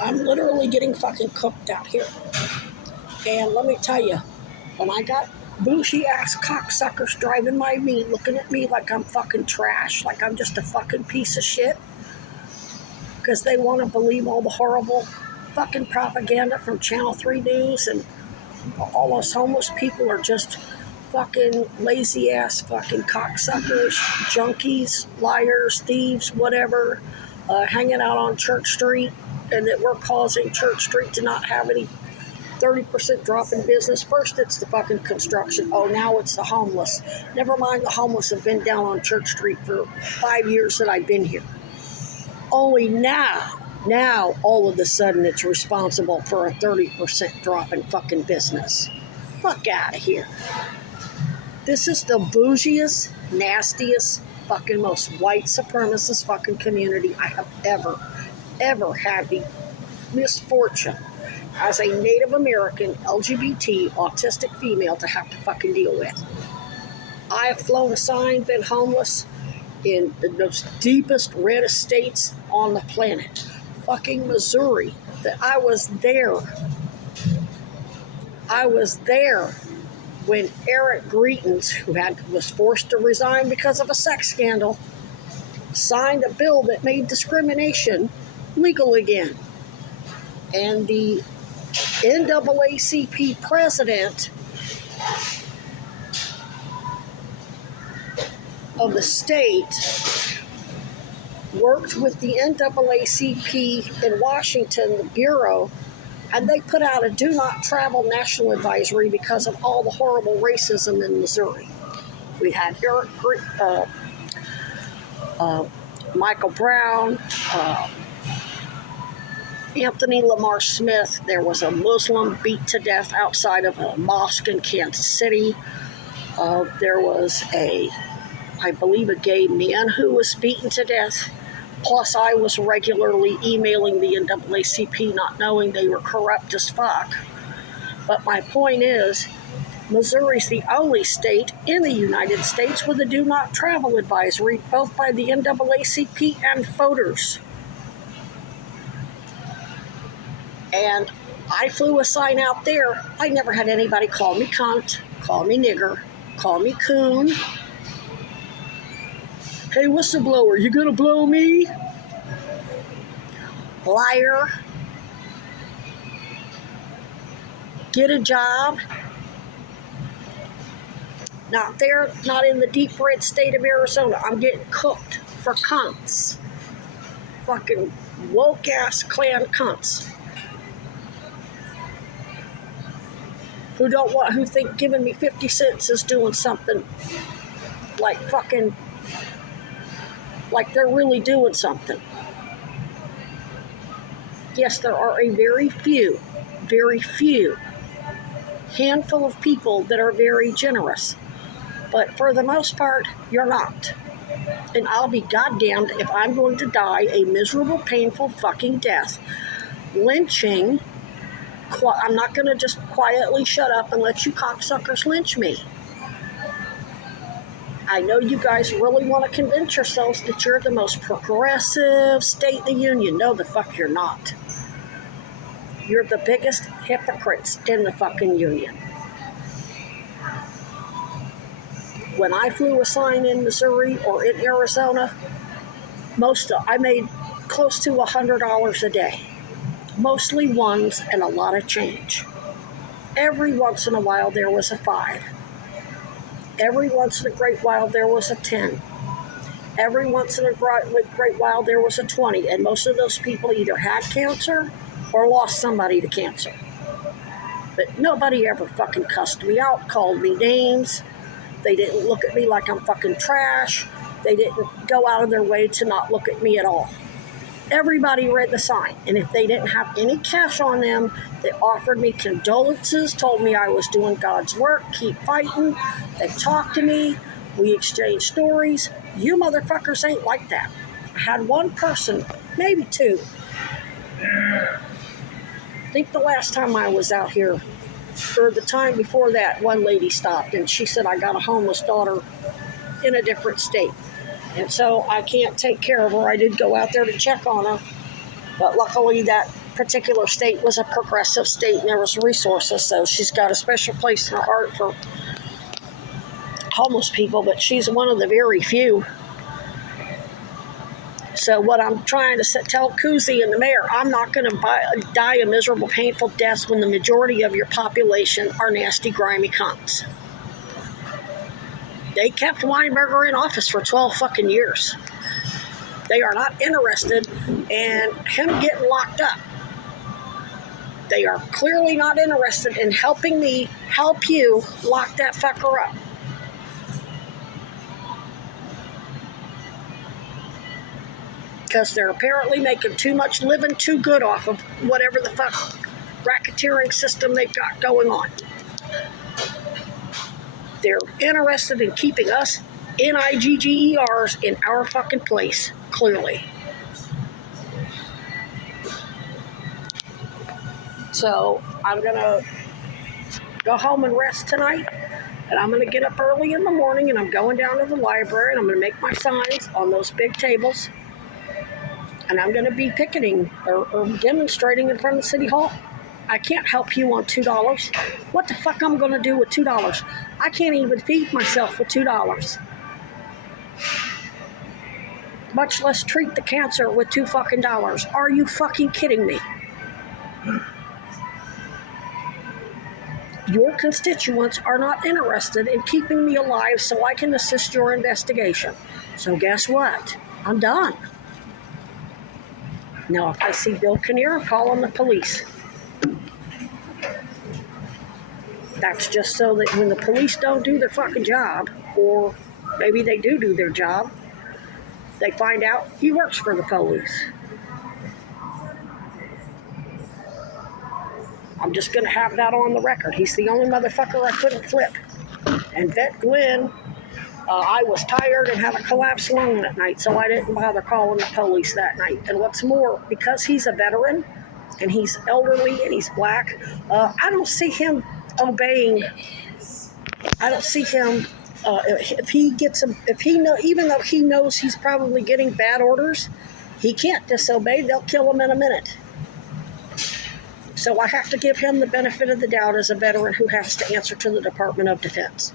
I'm literally getting fucking cooked out here. And let me tell you, when I got bougie ass cocksuckers driving by me, looking at me like I'm fucking trash, like I'm just a fucking piece of shit, because they want to believe all the horrible fucking propaganda from Channel 3 News, and all us homeless people are just fucking lazy ass fucking cocksuckers, junkies, liars, thieves, whatever, hanging out on Church Street, and that we're causing Church Street to not have any 30% drop in business. First it's the fucking construction. Oh, now it's the homeless. Never mind, the homeless have been down on Church Street for 5 years that I've been here. Only now, all of a sudden it's responsible for a 30% drop in fucking business. Fuck out of here. This is the bougiest, nastiest, fucking most white supremacist fucking community I have ever had the misfortune as a Native American, LGBT, autistic female to have to fucking deal with. I have flown a sign, been homeless in the most deepest, reddest states on the planet. Fucking Missouri. That I was there when Eric Greitens, who was forced to resign because of a sex scandal, signed a bill that made discrimination legal again. And the NAACP president of the state worked with the NAACP in Washington, the Bureau, and they put out a do not travel national advisory because of all the horrible racism in Missouri. We had Michael Brown, Anthony Lamar Smith. There was a Muslim beat to death outside of a mosque in Kansas City. There was I believe a gay man who was beaten to death. Plus, I was regularly emailing the NAACP, not knowing they were corrupt as fuck. But my point is, Missouri's the only state in the United States with a do not travel advisory, both by the NAACP and voters. And I flew a sign out there. I never had anybody call me cunt, call me nigger, call me coon. Hey, whistleblower, you gonna blow me? Liar. Get a job. Not there, not in the deep red state of Arizona. I'm getting cooked for cunts. Fucking woke ass Klan cunts. Who think giving me 50 cents is doing something like they're really doing something. Yes, there are a very few handful of people that are very generous. But for the most part, you're not. And I'll be goddamned if I'm going to die a miserable, painful fucking death. Lynching. I'm not going to just quietly shut up and let you cocksuckers lynch me. I know you guys really want to convince yourselves that you're the most progressive state in the union. No, the fuck you're not. You're the biggest hypocrites in the fucking union. When I flew a sign in Missouri or in Arizona, I made close to $100 a day. Mostly ones and a lot of change. Every once in a while there was a 5. Every once in a great while there was a 10. Every once in a great while there was a 20. And most of those people either had cancer or lost somebody to cancer. But nobody ever fucking cussed me out, called me names. They didn't look at me like I'm fucking trash. They didn't go out of their way to not look at me at all. Everybody read the sign, and if they didn't have any cash on them, they offered me condolences, told me I was doing God's work, keep fighting. They talked to me. We exchanged stories. You motherfuckers ain't like that. I had one person, maybe 2. I think the last time I was out here, or the time before that, one lady stopped, and she said, I got a homeless daughter in a different state. And so I can't take care of her. I did go out there to check on her. But luckily that particular state was a progressive state and there was resources, so she's got a special place in her heart for homeless people, but she's one of the very few. So what I'm trying to tell Kuzi and the mayor, I'm not going to die a miserable, painful death when the majority of your population are nasty, grimy cunts. They kept Weinberger in office for 12 fucking years. They are not interested in him getting locked up. They are clearly not interested in helping me help you lock that fucker up. Because they're apparently making too much living too good off of whatever the fuck racketeering system they've got going on. They're interested in keeping us NIGGERs in our fucking place, clearly. So I'm going to go home and rest tonight, and I'm going to get up early in the morning, and I'm going down to the library, and I'm going to make my signs on those big tables, and I'm going to be picketing or demonstrating in front of City Hall. I can't help you on $2. What the fuck I'm going to do with $2? I can't even feed myself with $2. Much less treat the cancer with $2 fucking. Are you fucking kidding me? Your constituents are not interested in keeping me alive so I can assist your investigation. So guess what? I'm done. Now, if I see Bill Kinnear, I'm calling the police. That's just so that when the police don't do their fucking job, or maybe they do their job, they find out he works for the police. I'm just going to have that on the record. He's the only motherfucker I couldn't flip. And Vet Glenn, I was tired and had a collapsed lung that night, so I didn't bother calling the police that night. And what's more, because he's a veteran, and he's elderly, and he's black, I don't see him obeying. I don't see him, even though he knows he's probably getting bad orders, he can't disobey. They'll kill him in a minute. So I have to give him the benefit of the doubt as a veteran who has to answer to the Department of Defense.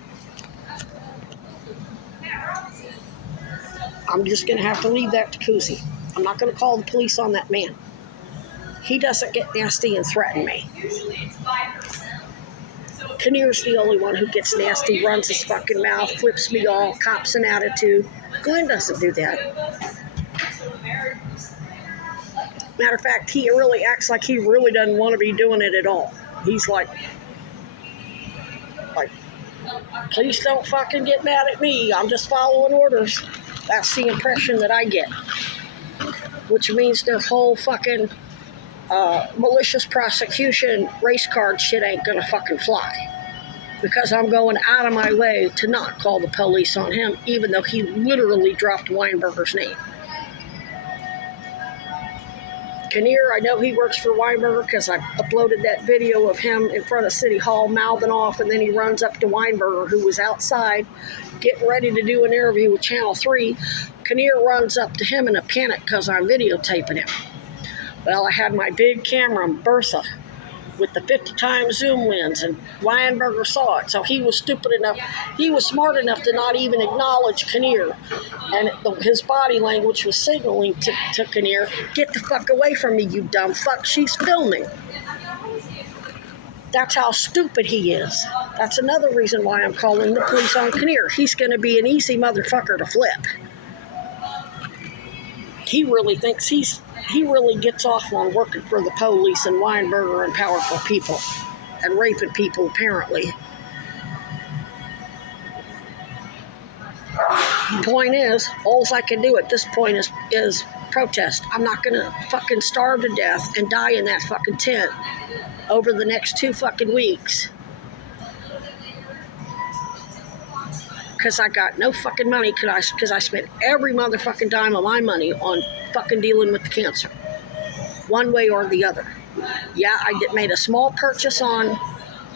I'm just going to have to leave that to Kuzi. I'm not going to call the police on that man. He doesn't get nasty and threaten me. Kinnear's the only one who gets nasty, runs his fucking mouth, flips me off, cops an attitude. Glenn doesn't do that. Matter of fact, he really acts like he really doesn't want to be doing it at all. He's like, please don't fucking get mad at me. I'm just following orders. That's the impression that I get. Which means their whole fucking malicious prosecution race card shit ain't gonna fucking fly. Because I'm going out of my way to not call the police on him, even though he literally dropped Weinberger's name. Kinnear, I know he works for Weinberger because I uploaded that video of him in front of City Hall mouthing off, and then he runs up to Weinberger, who was outside getting ready to do an interview with Channel 3. Kinnear runs up to him in a panic because I'm videotaping him. Well, I had my big camera, Bertha, with the 50-time zoom lens, and Weinberger saw it, so he was smart enough to not even acknowledge Kinnear, and his body language was signaling to Kinnear, get the fuck away from me, you dumb fuck, she's filming. That's how stupid he is. That's another reason why I'm calling the police on Kinnear. He's going to be an easy motherfucker to flip. He really thinks he really gets off on working for the police and Weinberger and powerful people and raping people, apparently. The point is, all I can do at this point is protest. I'm not going to fucking starve to death and die in that fucking tent over the next 2 fucking weeks. Because I got no fucking money because I spent every motherfucking dime of my money on fucking dealing with the cancer. One way or the other. Yeah, I made a small purchase on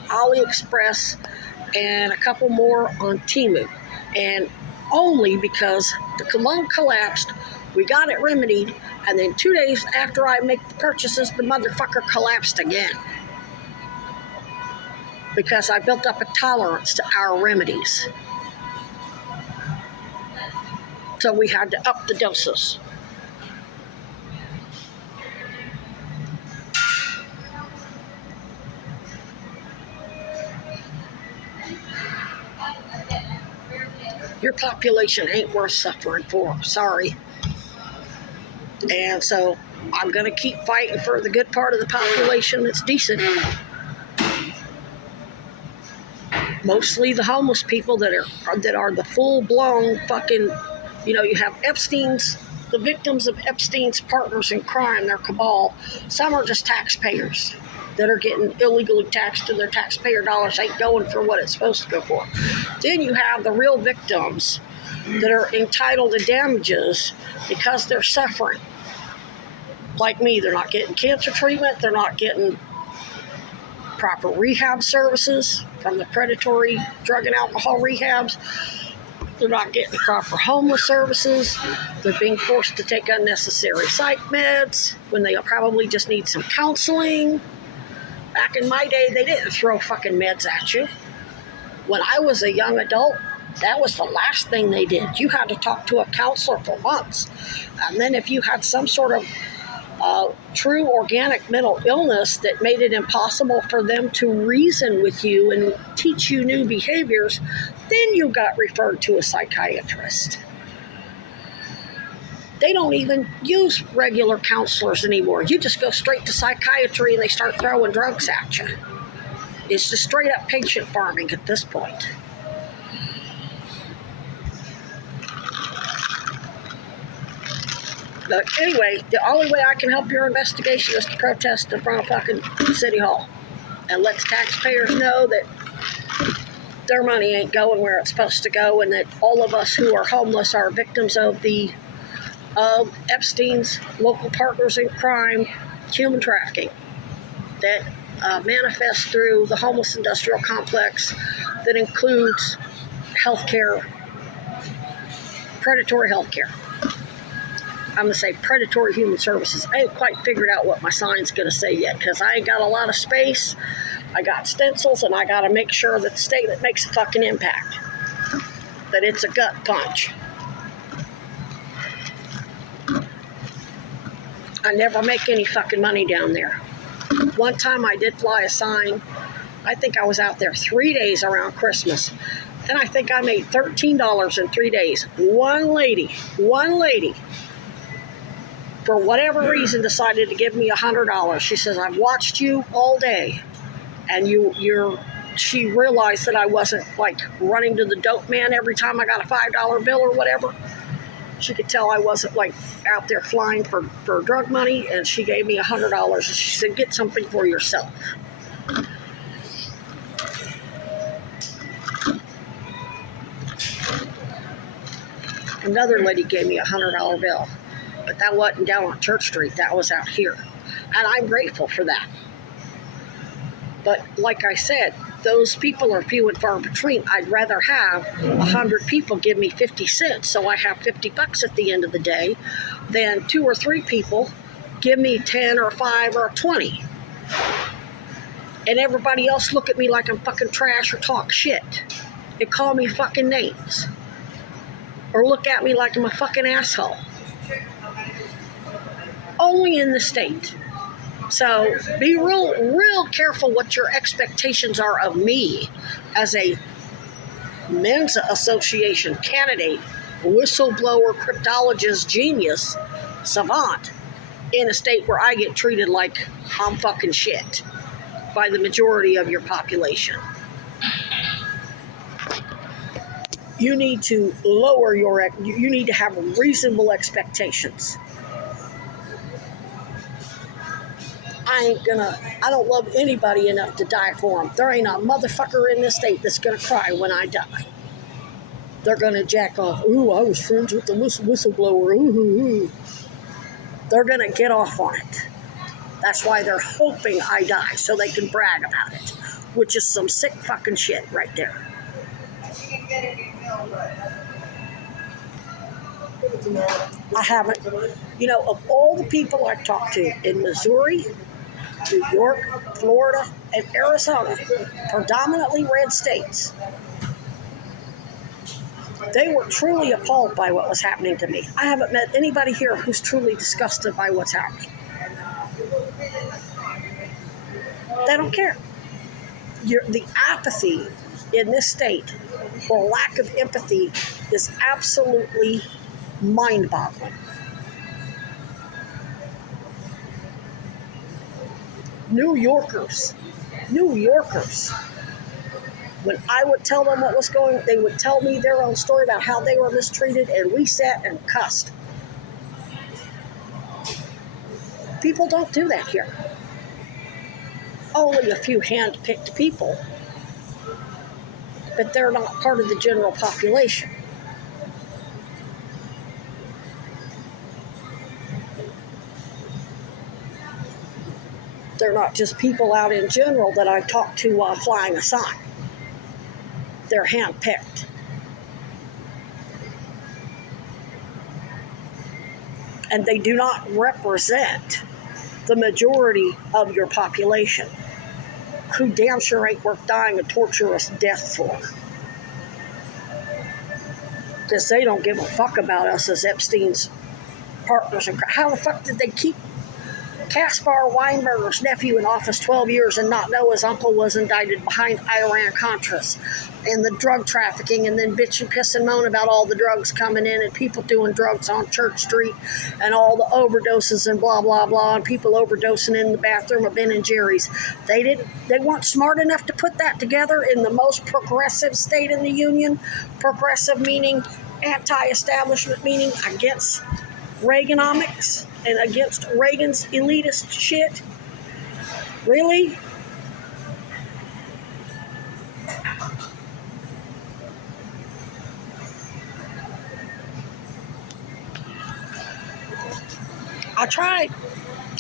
AliExpress and a couple more on Temu. And only because the lung collapsed, we got it remedied, And then 2 days after I make the purchases, the motherfucker collapsed again. Because I built up a tolerance to our remedies. So we had to up the doses. Your population ain't worth suffering for. Sorry. And so I'm going to keep fighting for the good part of the population that's decent. Mostly the homeless people that are the full-blown fucking, you have the victims of Epstein's partners in crime, their cabal. Some are just taxpayers that are getting illegally taxed and their taxpayer dollars ain't going for what it's supposed to go for. Then you have the real victims that are entitled to damages because they're suffering. Like me, they're not getting cancer treatment, they're not getting proper rehab services from the predatory drug and alcohol rehabs. They're not getting proper homeless services. They're being forced to take unnecessary psych meds when they probably just need some counseling. Back in my day, they didn't throw fucking meds at you. When I was a young adult, that was the last thing they did. You had to talk to a counselor for months. And then if you had some sort of true organic mental illness that made it impossible for them to reason with you and teach you new behaviors, then you got referred to a psychiatrist. They don't even use regular counselors anymore. You just go straight to psychiatry and they start throwing drugs at you. It's just straight up patient farming at this point. But anyway, the only way I can help your investigation is to protest in front of fucking City Hall and let the taxpayers know that their money ain't going where it's supposed to go and that all of us who are homeless are victims of Epstein's local partners in crime, human trafficking that manifests through the homeless industrial complex that includes healthcare, predatory healthcare. I'm going to say predatory human services. I ain't quite figured out what my sign's going to say yet because I ain't got a lot of space. I got stencils and I got to make sure that the statement makes a fucking impact. That it's a gut punch. I never make any fucking money down there. One time I did fly a sign. I think I was out there 3 days around Christmas. And I think I made $13 in 3 days. One lady, for whatever reason, decided to give me $100. She says, I've watched you all day. And she realized that I wasn't like running to the dope man every time I got a $5 bill or whatever. She could tell I wasn't like out there flying for drug money. And she gave me $100. And she said, get something for yourself. Another lady gave me a $100 bill. But that wasn't down on Church Street. That was out here. And I'm grateful for that. But like I said, those people are few and far between. I'd rather have 100 people give me 50 cents so I have $50 at the end of the day than 2 or 3 people give me 10 or 5 or 20. And everybody else look at me like I'm fucking trash or talk shit. And call me fucking names. Or look at me like I'm a fucking asshole. Only in the state. So be real careful what your expectations are of me as a Mensa Association candidate, whistleblower, cryptologist, genius, savant, in a state where I get treated like I'm fucking shit by the majority of your population. You need to you need to have reasonable expectations. I don't love anybody enough to die for them. There ain't a motherfucker in this state that's going to cry when I die. They're going to jack off. Ooh, I was friends with the whistleblower. Ooh. They're going to get off on it. That's why they're hoping I die, so they can brag about it, which is some sick fucking shit right there. I haven't. You know, of all the people I've talked to in Missouri, New York, Florida, and Arizona, predominantly red states, they were truly appalled by what was happening to me. I haven't met anybody here who's truly disgusted by what's happening. They don't care. The apathy in this state, or lack of empathy, is absolutely mind-boggling. New Yorkers, when I would tell them what was going, they would tell me their own story about how they were mistreated, and we sat and cussed. People don't do that here. Only a few hand-picked people, but they're not part of the general population. They're not just people out in general that I talk to while flying a sign. They're hand-picked. And they do not represent the majority of your population, who damn sure ain't worth dying a torturous death for. Because they don't give a fuck about us as Epstein's partners. How the fuck did they keep Klan Weinbergers' nephew in office 12 years and not know his uncle was indicted behind Iran-Contras and the drug trafficking, and then bitch and piss and moan about all the drugs coming in and people doing drugs on Church Street and all the overdoses and blah, blah, blah, and people overdosing in the bathroom of Ben and Jerry's. They weren't smart enough to put that together in the most progressive state in the Union. Progressive meaning anti-establishment, meaning against Reaganomics and against Reagan's elitist shit. Really? I tried.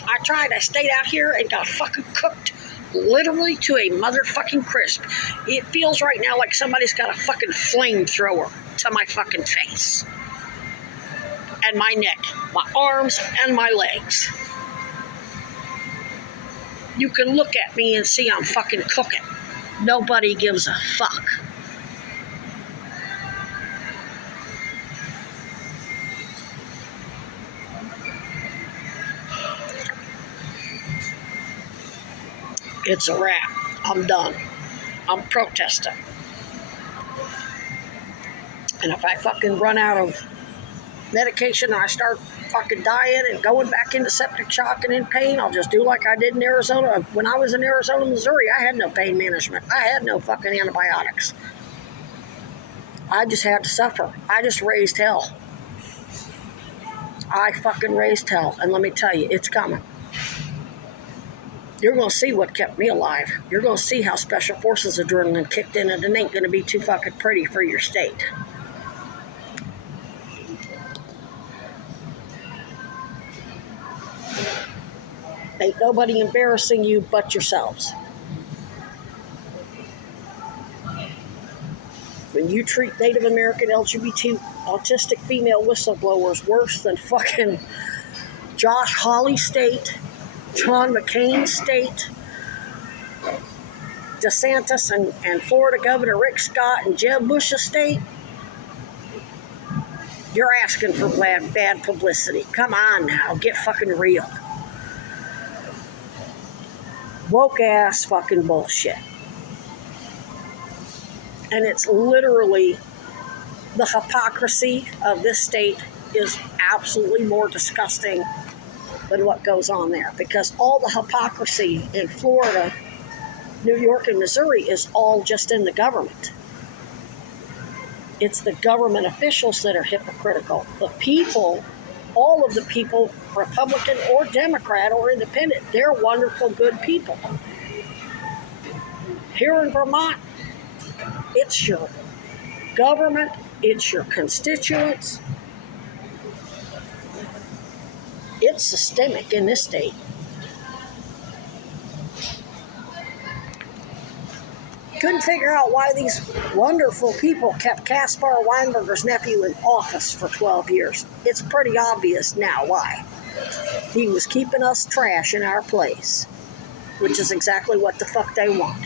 I stayed out here and got fucking cooked literally to a motherfucking crisp. It feels right now like somebody's got a fucking flamethrower to my fucking face. And my neck, my arms, and my legs. You can look at me and see I'm fucking cooking. Nobody gives a fuck. It's a wrap. I'm done. I'm protesting. And if I fucking run out of medication and I start fucking dying and going back into septic shock and in pain, I'll just do like I did in Arizona. When I was in Arizona, Missouri, I had no pain management. I had no fucking antibiotics. I just had to suffer. I just raised hell. I fucking raised hell. And let me tell you, it's coming. You're going to see what kept me alive. You're going to see how Special Forces adrenaline kicked in, and it ain't going to be too fucking pretty for your state. Ain't nobody embarrassing you but yourselves. When you treat Native American, LGBT, autistic female whistleblowers worse than fucking Josh Hawley State, John McCain State, DeSantis and Florida Governor Rick Scott and Jeb Bush's state, you're asking for bad publicity. Come on now, get fucking real. Woke ass fucking bullshit. And it's literally the hypocrisy of this state is absolutely more disgusting than what goes on there, because all the hypocrisy in Florida, New York, and Missouri is all just in the government. It's the government officials that are hypocritical. The people, all of the people, Republican or Democrat or Independent, they're wonderful, good people. Here in Vermont, it's your government, it's your constituents. It's systemic in this state. Couldn't figure out why these wonderful people kept Caspar Weinberger's nephew in office for 12 years. It's pretty obvious now why. He was keeping us trash in our place, which is exactly what the fuck they want.